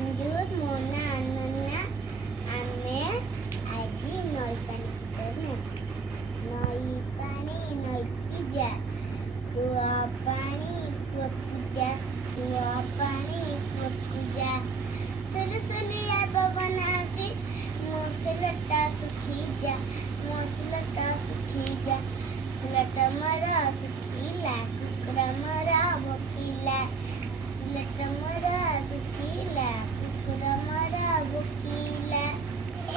ମଞ୍ଜୁର ମୋନା ଅନନ୍ୟା ଆମେ ଆଜି ନଈ ପାଣି ଭିତରେ ନାଚିବା। ନଈ ପାଣି ନଈକି ଯା, କୂଅ ପାଣି କୂଅକୁ ଯା, କୂଅ ପାଣି କୂଅକୁ ଯା। ସୁଲସୁଲିଆ ପବନ ଆସି ମୋ ସିଲଟା ଶୁଖି ଯା, ମୋ ସିଲଟା ଶୁଖି ଯା। ସିଲଟା ମୋର ଶୁଖିଲା, କୁକୁର ମୋର ଭୋକିଲା। ସିଲଟା ମୋର ଶୁଖିଲା, କୁକୁର ମୋର ଭୋକିଲା।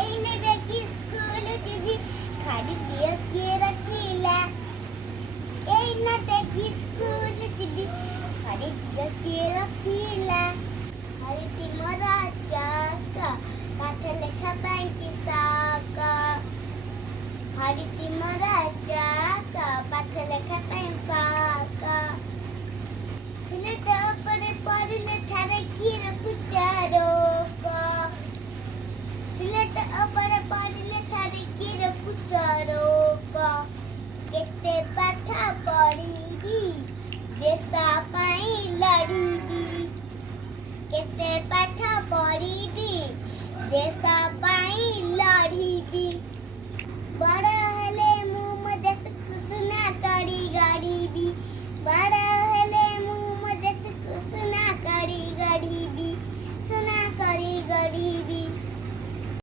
ଏଇନେ ବେଗି ସ୍କୁଲ ଯିବି, ଖାଡ଼ି ଦିଅ କିଏ ରଖିଲା। ଏଇନେ ବେଗି ସ୍କୁଲ ଯିବି, ଖାଡ଼ି ଦିଅ କିଏ ରଖିଲା। ହରିଟି ମୋର ଚକ, ପାଠ ଲେଖା ପାଇଁ କି ସକ। ହରିଟି ମୋର